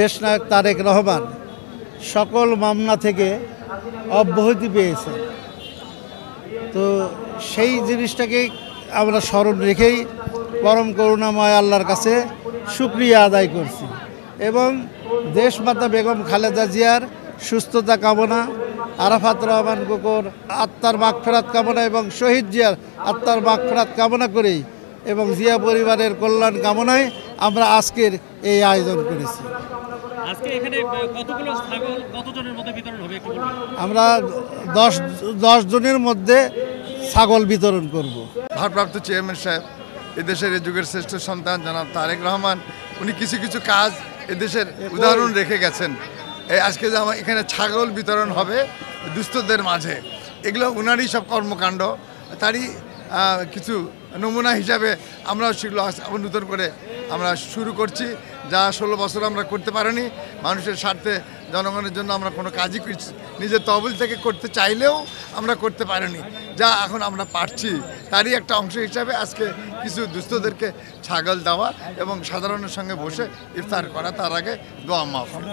দেশনায়ক তারেক রহমান সকল মামলা থেকে অব্যাহতি পেয়েছে। তো সেই জিনিসটাকে আমরা স্মরণ রেখেই পরম করুণাময় আল্লাহর কাছে শুকরিয়া আদায় করছি এবং দেশমাতা বেগম খালেদা জিয়ার সুস্থতা কামনা, আরাফাত রহমান কোকর আত্মার মাগফিরাত কামনা এবং শহীদ জিয়ার আত্মার মাগফিরাত কামনা করেই এবং জিয়া পরিবারের কল্যাণ কামনায় আমরা আজকের এই আয়োজন করেছি। আজকে এখানে কতগুলো ছাগল কতজনের মধ্যে বিতরণ হবে একটু বলবেন? আমরা 10 জনের মধ্যে ছাগল বিতরণ করব। ভারপ্রাপ্ত চেয়ারম্যান সাহেব, এদেশের এই যুগের শ্রেষ্ঠ সন্তান জনাব তারেক রহমান, উনি কিছু কিছু কাজ এদেশের উদাহরণ রেখে গেছেন। আজকে যে আমার এখানে ছাগল বিতরণ হবে দুস্থদের মাঝে, এগুলো উনারই সব কর্মকাণ্ড, তারই কিছু নমুনা হিসাবে আমরা সেগুলো আবার নতুন করে আমরা শুরু করছি। যা 16 বছর আমরা করতে পারিনি, মানুষের স্বার্থে জনগণের জন্য আমরা কোনো কাজই নিজের তহবিল থেকে করতে চাইলেও আমরা করতে পারিনি, যা এখন আমরা পারছি তারই একটা অংশ হিসাবে আজকে কিছু দুস্থদেরকে ছাগল দেওয়া এবং সাধারণের সঙ্গে বসে ইফতার করা, তার আগে দোয়া মাহফিল।